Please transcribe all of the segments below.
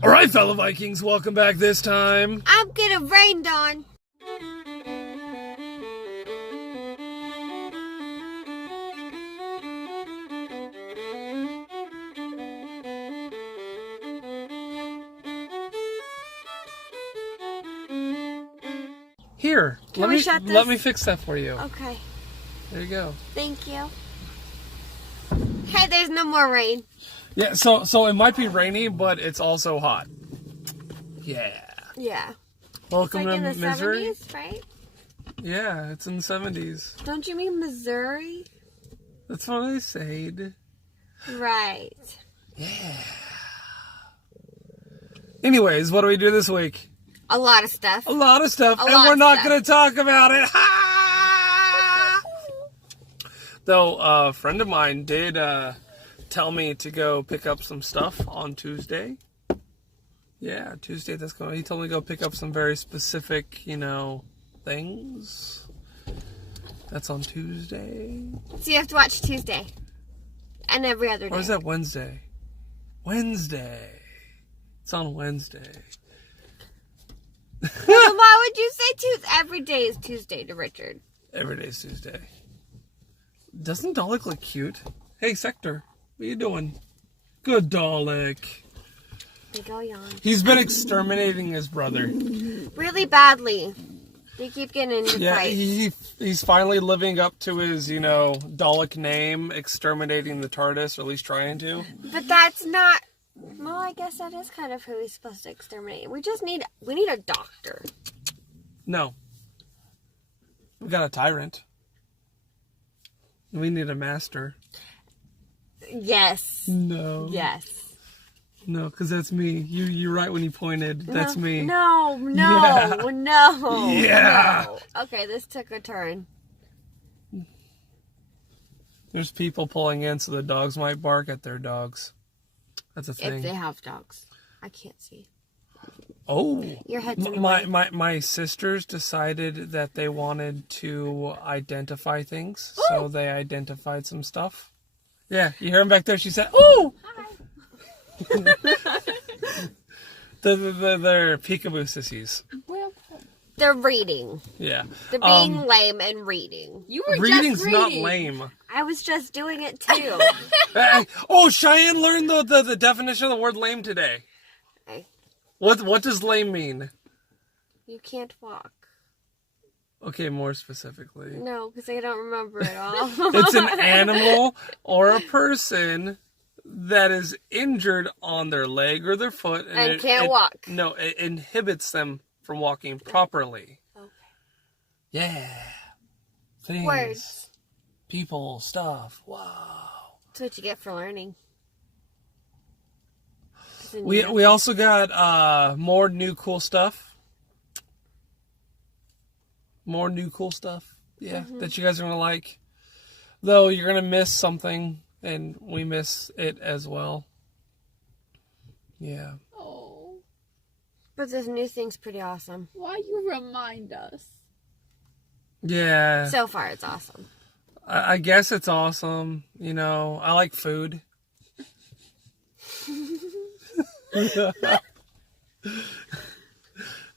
All right, fellow Vikings, welcome back this time. I'm getting rained on. Here, Can we shut this? Let me fix that for you. Okay. There you go. Thank you. Hey, there's no more rain. Yeah, so it might be rainy, but it's also hot. Yeah. Yeah. Welcome It's like to in the Missouri. 70s, right? Yeah, it's in the 70s. Don't you mean Missouri? That's what I said. Right. Yeah. Anyways, what do we do this week? A lot of stuff. A lot of stuff, and lot we're of not stuff. going to talk about it. Though a friend of mine did tell me to go pick up some stuff on Tuesday. Yeah, Tuesday that's going. He told me to go pick up some very specific, things. That's on Tuesday. So you have to watch Tuesday. And every other day. Or is that Wednesday? Wednesday. It's on Wednesday. Then why would you say Tuesday? Every day is Tuesday to Richard. Every day's Tuesday. Doesn't Dalek look cute? Hey, Sector. What are you doing? Good, Dalek. Big ol' yawn. He's been exterminating his brother. Really badly. They keep getting into Yeah, fights. he's finally living up to his, Dalek name, exterminating the TARDIS, or at least trying to. But that's not... Well, I guess that is kind of who he's supposed to exterminate. We need a doctor. No. We got a tyrant. We need a master. Yes. No. Yes. No, because that's me. You're right when you pointed. That's me. No. Yeah. No. Yeah. No. Okay, this took a turn. There's people pulling in so the dogs might bark at their dogs. That's a thing. If they have dogs. I can't see. Oh. Your head's in the way. My sisters decided that they wanted to identify things, so they identified some stuff. Yeah, you hear them back there? She said, "Ooh!" Hi. They're peekaboo sissies. They're reading. Yeah. They're being lame and reading. You were Reading's just reading. not lame. I was just doing it too. Oh, Cheyenne learned the definition of the word lame today. Okay. What does lame mean? You can't walk. Okay, more specifically. No, because I don't remember it all. It's an animal or a person that is injured on their leg or their foot. And can't walk. No, it inhibits them from walking properly. Okay. Yeah. Things. Words. People. Stuff. Wow. That's what you get for learning. We also got more new cool stuff. More new cool stuff. Yeah, that you guys are going to like. Though you're going to miss something, and we miss it as well. Yeah. Oh, But this new thing's pretty awesome. why you remind us? Yeah. So far, it's awesome. I guess it's awesome. I like food.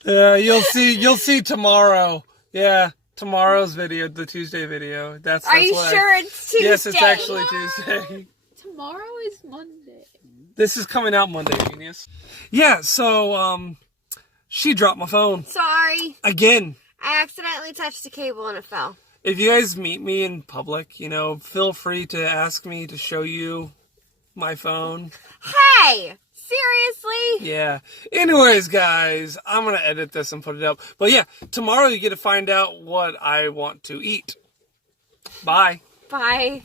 Yeah, you'll see tomorrow. Yeah, tomorrow's video, the Tuesday video. Are you sure it's Tuesday? Yes, it's actually Tuesday. Tomorrow is Monday. This is coming out Monday, genius. Yeah, so she dropped my phone Sorry. again. I accidentally touched the cable and it fell. If you guys meet me in public, feel free to ask me to show you my phone. Hey! Seriously? Yeah. Anyways, guys, I'm going to edit this and put it up. But yeah, tomorrow you get to find out what I want to eat. Bye. Bye.